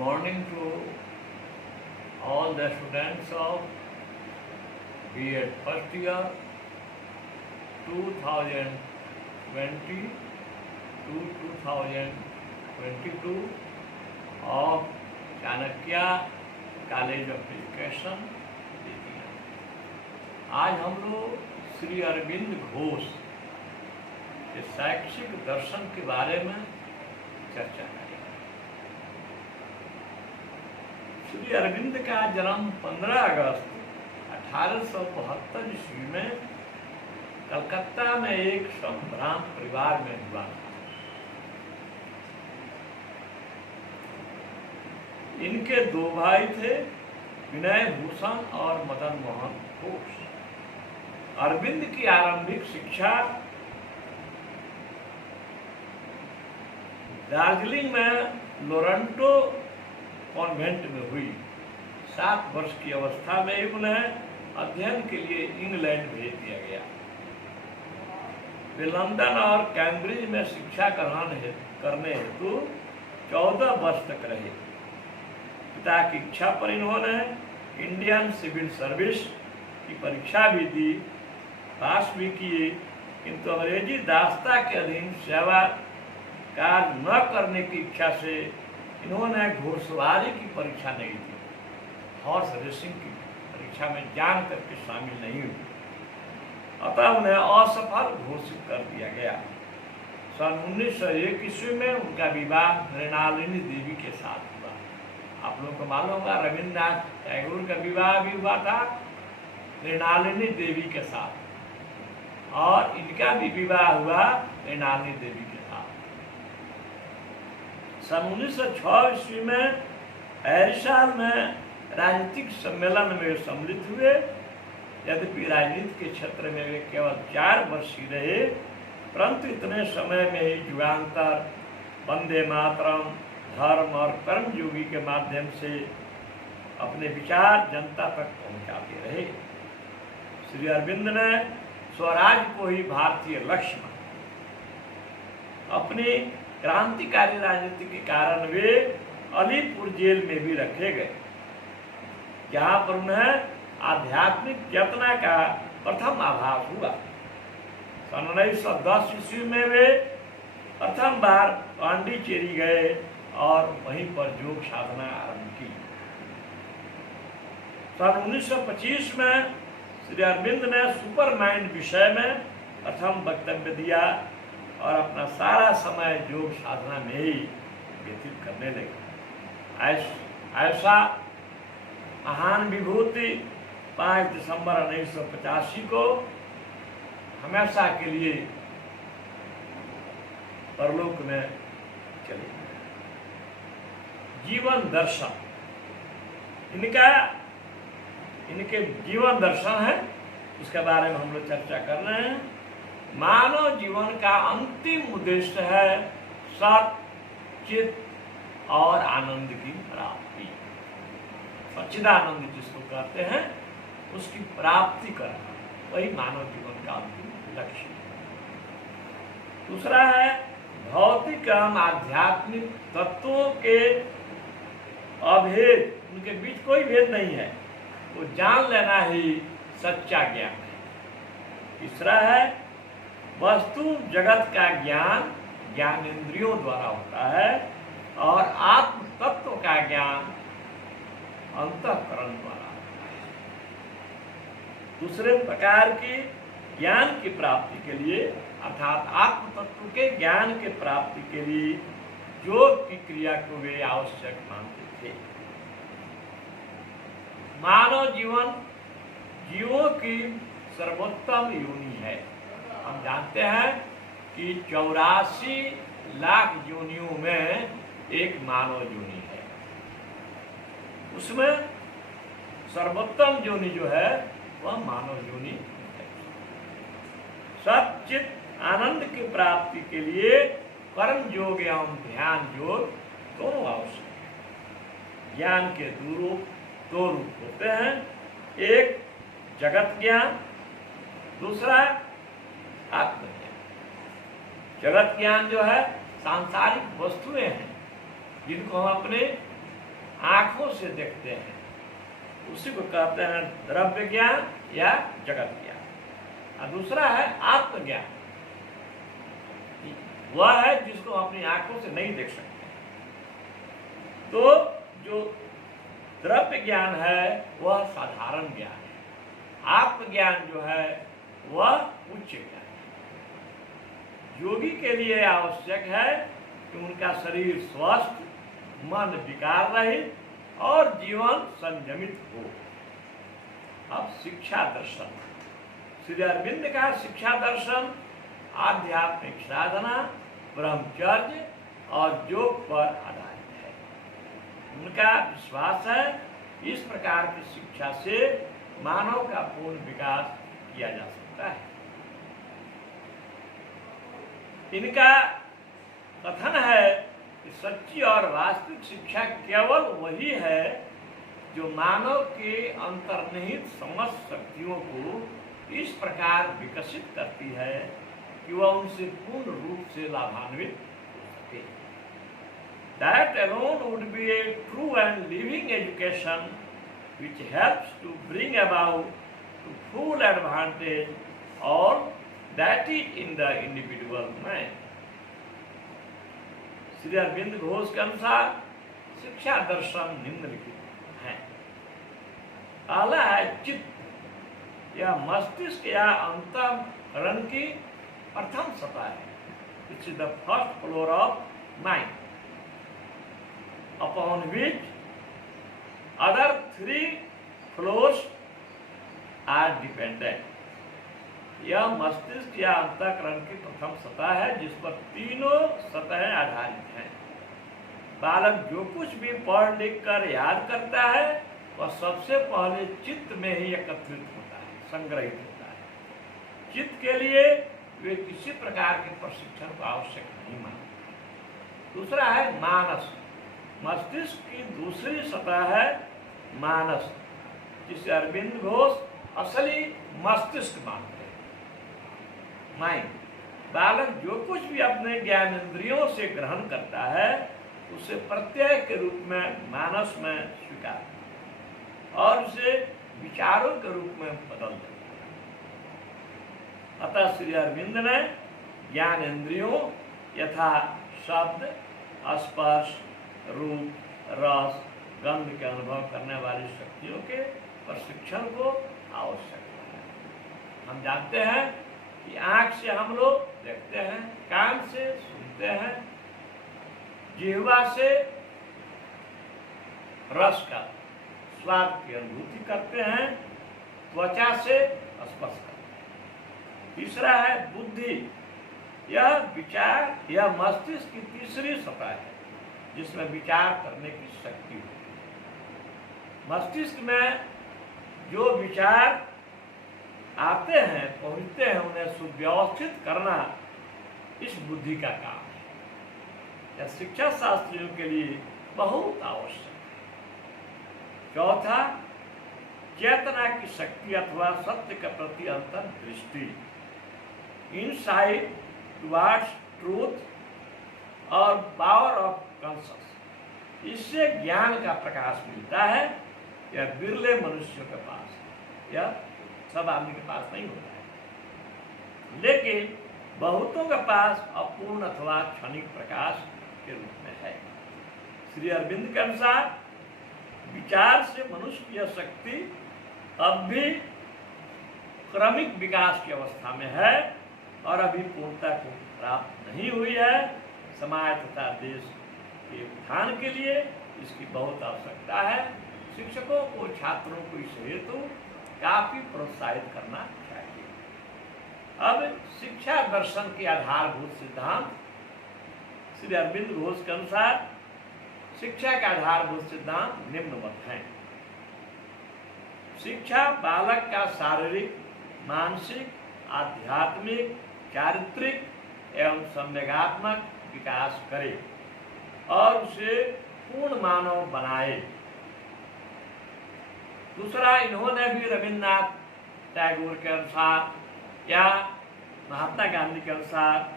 morning to all the students of B.Ed first year 2020 to 2022 of Chanakya college of education Bettiah. आज हम लोग श्री अरविंद घोष के शैक्षिक दर्शन के बारे में चर्चा करेंगे। श्री अरविंद का जन्म 15 अगस्त 1872 ईस्वी में कलकत्ता में एक संभ्रांत परिवार में हुआ। इनके दो भाई थे, विनय भूषण और मदन मोहन घोष। अरविंद की आरंभिक शिक्षा दार्जिलिंग में लोरेंटो कॉन्वेंट में हुई। 7 वर्ष की अवस्था में ही उन्हें अध्ययन के लिए इंग्लैंड भेज दिया गया। वे लंदन और कैम्ब्रिज में शिक्षा ग्रहण करने हेतु 14 वर्ष तक रहे। पिता की इच्छा पर इन्होंने इंडियन सिविल सर्विस की परीक्षा भी दी, पास भी किए, किंतु अंग्रेजी दास्ता के अधीन सेवा कार्य न करने की इच्छा से इन्होंने घोड़सवारी की परीक्षा नहीं दी। हॉर्स रेसिंग की परीक्षा में जान करके शामिल नहीं हुई, अतः उन्हें असफल घोषित कर दिया गया। सन 1901 ईस्वी में उनका विवाह मृणालिनी देवी के साथ हुआ। आप लोगों को मालूम होगा रविन्द्रनाथ टैगोर का विवाह भी हुआ था मृणालिनी देवी के साथ, और इनका भी विवाह हुआ मृणालिनी देवी के साथ। सन 1906 ईस्वी में एरिसाल में राजनीतिक सम्मेलन में सम्मिलित हुए। यद्यपि राजनीति के क्षेत्र में वे केवल 4 वर्ष ही रहे, परंतु इतने समय में ही युगांतर, वंदे मातरम, धर्म और कर्मयोगी के माध्यम से अपने विचार जनता तक पहुंचाते रहे। श्री अरविंद ने स्वराज को ही भारतीय लक्ष्य माना। अपनी क्रांतिकारी राजनीति के कारण वे अलीपुर जेल में भी रखे गए, जहां पर उन्हें आध्यात्मिक चेतना का प्रथम आभास हुआ। सन 1910 ईस्वी में वे प्रथम बार पांडिचेरी गए और वहीं पर योग साधना आरंभ की। सन 1925 में श्री अरविंद ने सुपर माइंड विषय में प्रथम वक्तव्य दिया और अपना सारा समय योग साधना में ही व्यतीत करने लगे। ऐसा महान विभूति 5 दिसंबर 1985 को हमेशा के लिए परलोक में चले गए। जीवन दर्शन इनके जीवन दर्शन है, उसके बारे में हम लोग चर्चा कर रहे हैं। मानव जीवन का अंतिम उद्देश्य है सत, चित और आनंद की प्राप्ति। सच्चिदानंद जिसको कहते हैं, उसकी प्राप्ति करना, वही मानव जीवन का अंतिम लक्ष्य है। दूसरा है भौतिक एवं आध्यात्मिक तत्वों के अभेद, उनके बीच कोई भेद नहीं है, वो जान लेना ही सच्चा ज्ञान है। तीसरा है वस्तु जगत का ज्ञान ज्ञानेंद्रियों द्वारा होता है, और आत्म तत्व का ज्ञान अंतःकरण द्वारा होता है। दूसरे प्रकार की ज्ञान की प्राप्ति के लिए, अर्थात आत्म तत्व के ज्ञान के प्राप्ति के लिए योग की क्रिया को वे आवश्यक मानते थे। मानव जीवन जीवों की सर्वोत्तम योनि है। हम जानते हैं कि 84 लाख योनियों में एक मानव योनि है। उसमें सर्वोत्तम योनि जो है वह मानव योनि है। सच्चित आनंद की प्राप्ति के लिए कर्म योग एवं ध्यान योग दोनों आवश्यक है। ज्ञान के दो रूप होते हैं, एक जगत ज्ञान, दूसरा आत्मज्ञान। जगत ज्ञान जो है सांसारिक वस्तुएं हैं जिनको हम अपने आंखों से देखते हैं, उसी को कहते हैं द्रव्य ज्ञान या जगत ज्ञान। और दूसरा है आत्मज्ञान, वह है जिसको अपनी आंखों से नहीं देख सकते। तो जो द्रव्य ज्ञान है वह साधारण ज्ञान है, आत्मज्ञान जो है वह उच्च ज्ञान है। योगी के लिए आवश्यक है कि उनका शरीर स्वस्थ, मन विकार रहित और जीवन संयमित हो। अब शिक्षा दर्शन, श्री अरविंद का शिक्षा दर्शन आध्यात्मिक साधना, ब्रह्मचर्य और योग पर आधारित है। उनका विश्वास है इस प्रकार की शिक्षा से मानव का पूर्ण विकास किया जा सकता है। इनका कथन है कि सच्ची और वास्तविक शिक्षा केवल वही है जो मानव के अंतर्निहित समस्त शक्तियों को इस प्रकार विकसित करती है कि वह उनसे पूर्ण रूप से लाभान्वित हो सके। That alone would be a true and living education which helps to bring about to full advantage all that is in the individual man. Shri Arvind Ghosh के अनुसार शिक्षा दर्शन निम्नलिखित है। पहला है चित्त, यह मस्तिष्क या अंतःकरण की प्रथम सतह है। Which is the first floor of mind, upon which other three floors are dependent. यह मस्तिष्क या अंतःकरण की प्रथम सतह है जिस पर तीनों सतहें आधारित हैं। बालक जो कुछ भी पढ़ लिख कर याद करता है वह सबसे पहले चित्त में ही एकत्रित होता है, संग्रहित होता है। चित्त के लिए वे किसी प्रकार के प्रशिक्षण को आवश्यक नहीं मानते। दूसरा है मानस, मस्तिष्क की दूसरी सतह है मानस, जिसे अरविंद घोष असली मस्तिष्क मानते हैं, माइंड। बालक जो कुछ भी अपने ज्ञान इंद्रियों से ग्रहण करता है उसे प्रत्यय के रूप में मानस में स्वीकार और उसे विचारों के रूप में बदल देता है। अतः श्री अरविंद ने ज्ञान इंद्रियों यथा शब्द, स्पर्श, रूप, रस, गंध के अनुभव करने वाली शक्तियों के प्रशिक्षण को आवश्यक है। हम जानते हैं कि आंख से हम लोग देखते हैं, कान से सुनते हैं, जिह्वा से रस का स्वाद की अनुभूति करते हैं, त्वचा से स्पर्श करते हैं। तीसरा है बुद्धि, यह विचार, यह मस्तिष्क की तीसरी सतह है जिसमें विचार करने की शक्ति होती है। मस्तिष्क में जो विचार आते हैं, पहुंचते हैं, उन्हें सुव्यवस्थित करना इस बुद्धि का काम है। यह शिक्षा शास्त्रियों के लिए बहुत आवश्यक है। चौथा, चेतना की शक्ति अथवा सत्य के प्रति अंतर्दृष्टि, इनसाइट टुवर्ड्स ट्रूथ और पावर ऑफ कॉन्शस। इससे ज्ञान का प्रकाश मिलता है। यह बिरले मनुष्यों के पास है, यह सब आदमी के पास नहीं होता है, लेकिन बहुतों के पास अपूर्ण अथवा क्षणिक प्रकाश के रूप में है। श्री अरविंद के अनुसार विचार से मनुष्य की यह शक्ति अब भी क्रमिक विकास की अवस्था में है और अभी पूर्णता को प्राप्त नहीं हुई है। समाज तथा देश के उत्थान के लिए इसकी बहुत आवश्यकता है। शिक्षकों को छात्रों को इस हेतु काफी प्रोत्साहित करना चाहिए। अब शिक्षा दर्शन के आधारभूत सिद्धांत, श्री अरविंद घोष के अनुसार शिक्षा के आधारभूत सिद्धांत निम्नवत हैं। शिक्षा बालक का शारीरिक, मानसिक, आध्यात्मिक, चारित्रिक एवं संवेगात्मक विकास करे और उसे पूर्ण मानव बनाए। दूसरा, इन्होंने भी रविन्द्रनाथ टैगोर के अनुसार या महात्मा गांधी के अनुसार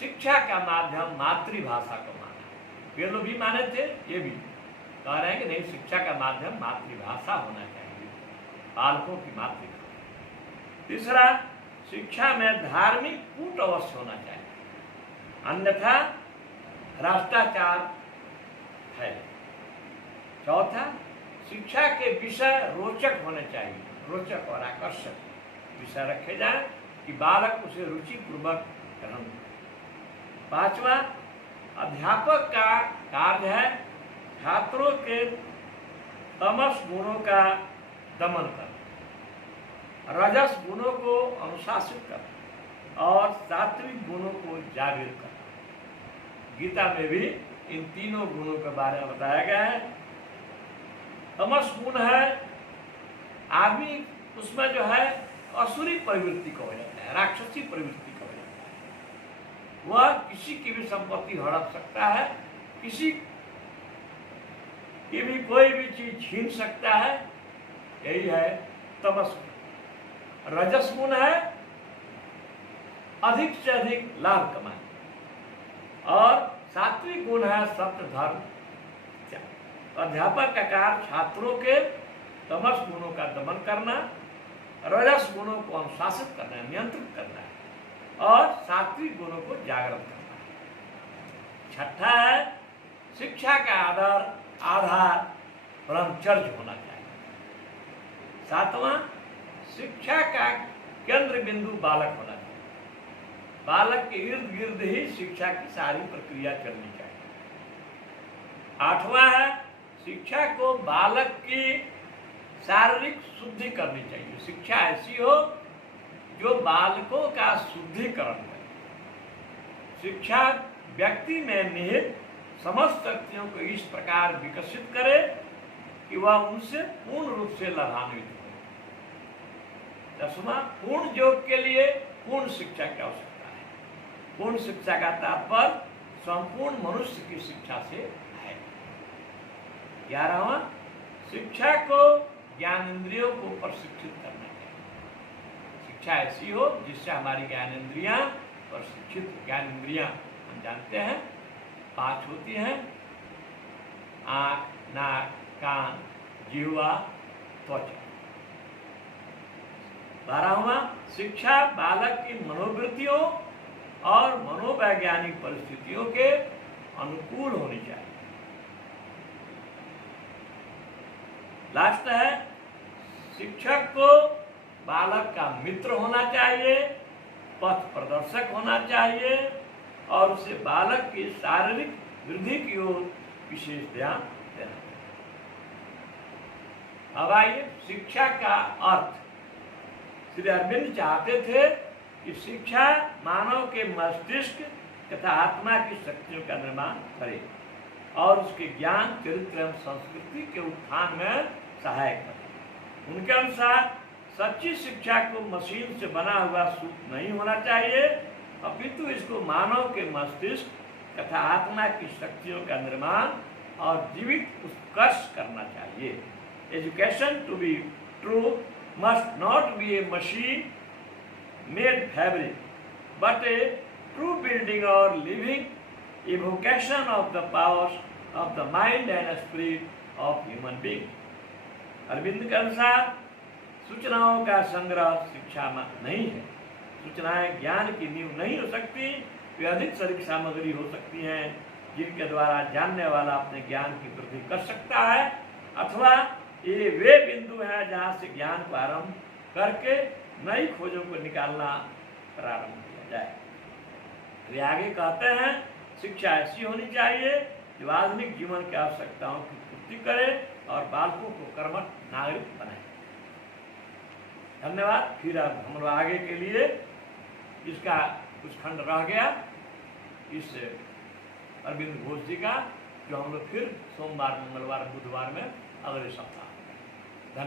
शिक्षा का माध्यम मातृभाषा को माना। वे लोग भी माने थे, ये भी। कह रहे हैं कि नहीं, शिक्षा का माध्यम मातृभाषा होना चाहिए, बालकों की मातृभाषा। तीसरा, शिक्षा में धार्मिक कूट अवश्य होना चाहिए, अन्यथा भ्रष्टाचार है। चौथा, शिक्षा के विषय रोचक होने चाहिए, रोचक और आकर्षक विषय रखे जाएं कि बालक उसे रुचिपूर्वक ग्रहण करे। पांचवा, अध्यापक का कार्य है छात्रों के तमस गुणों का दमन करना, रजस गुणों को अनुशासित करना और सात्विक गुणों को जागृत करना। गीता में भी इन तीनों गुणों के बारे में बताया गया है। तमस गुण है, आदमी उसमें जो है असुरी प्रवृत्ति का हो जाता है, राक्षसी प्रवृत्ति का हो जाता है। वह किसी की भी संपत्ति हड़प सकता है, किसी की भी कोई भी चीज छीन सकता है, यही है तमस गुण। रजस गुण है अधिक से अधिक लाभ कमाना, और सात्विक गुण है सत्य धर्म। अध्यापक का कार्य छात्रों के तमस गुणों का दमन करना, रजस गुणों को अनुशासित करना है, नियंत्रित करना है, और सात्विक गुणों को जागृत करना है। छठा है, शिक्षा का आधार ब्रह्मचर्य होना चाहिए। सातवां, शिक्षा का केंद्र बिंदु बालक होना चाहिए, बालक के इर्द गिर्द ही शिक्षा की सारी प्रक्रिया चलनी चाहिए। आठवां है, शिक्षा को बालक की शारीरिक शुद्धि करनी चाहिए, शिक्षा ऐसी हो जो बालकों का शुद्धिकरण करे। शिक्षा व्यक्ति में निहित समस्त शक्तियों को इस प्रकार विकसित करे कि वह उनसे पूर्ण रूप से लाभान्वित हो। दसवां, पूर्ण योग के लिए पूर्ण शिक्षा की आवश्यकता है। पूर्ण शिक्षा का तात्पर्य संपूर्ण मनुष्य की शिक्षा से है। 11वां, शिक्षा को ज्ञानेंद्रियों को प्रशिक्षित करना चाहिए। शिक्षा ऐसी हो जिससे हमारी ज्ञानेंद्रियां प्रशिक्षित। ज्ञानेंद्रियां हम जानते हैं 5 होती हैं, आँख, नाक, कान, जिह्वा, त्वचा। 12वां, शिक्षा बालक की मनोवृत्तियों और मनोवैज्ञानिक परिस्थितियों के अनुकूल होनी चाहिए। लास्ट है, शिक्षक को बालक का मित्र होना चाहिए, पथ प्रदर्शक होना चाहिए, और उसे बालक की शारीरिक वृद्धि की ओर विशेष ध्यान देना चाहिए। अब आइए, शिक्षा का अर्थ। श्री अरविंद चाहते थे कि शिक्षा मानव के मस्तिष्क तथा आत्मा की शक्तियों का निर्माण करे और उसके ज्ञान, चरित्र एवं संस्कृति के उत्थान में सहायक करे। उनके अनुसार सच्ची शिक्षा को मशीन से बना हुआ सूत्र नहीं होना चाहिए, अपितु इसको मानव के मस्तिष्क तथा आत्मा की शक्तियों का निर्माण और जीवित उत्कर्ष करना चाहिए। Education to be true must not be a machine made fabric, but a true building or living evocation of the powers of the mind and spirit of human being. Arvind के अनुसार सूचनाओं का संग्रह शिक्षा में नहीं है। सूचनाएं ज्ञान की नींव नहीं हो सकती, वे अधिक से अधिक सामग्री हो सकती हैं जिनके द्वारा जानने वाला अपने ज्ञान की वृद्धि कर सकता है, अथवा ये वे बिंदु हैं जहाँ से ज्ञान को आरंभ करके नई खोजों को निकालना प्रारंभ किया जाए। वे आगे कहते हैं, शिक्षा ऐसी होनी चाहिए जो आधुनिक जीवन की आवश्यकताओं की पूर्ति करे और बालकों को कर्मठ नागरिक बनाए। धन्यवाद। फिर अब हम लोग आगे के लिए इसका कुछ खंड रह गया इस अरविंद घोष जी का, जो हम लोग फिर सोमवार, मंगलवार, बुधवार में अगले सप्ताह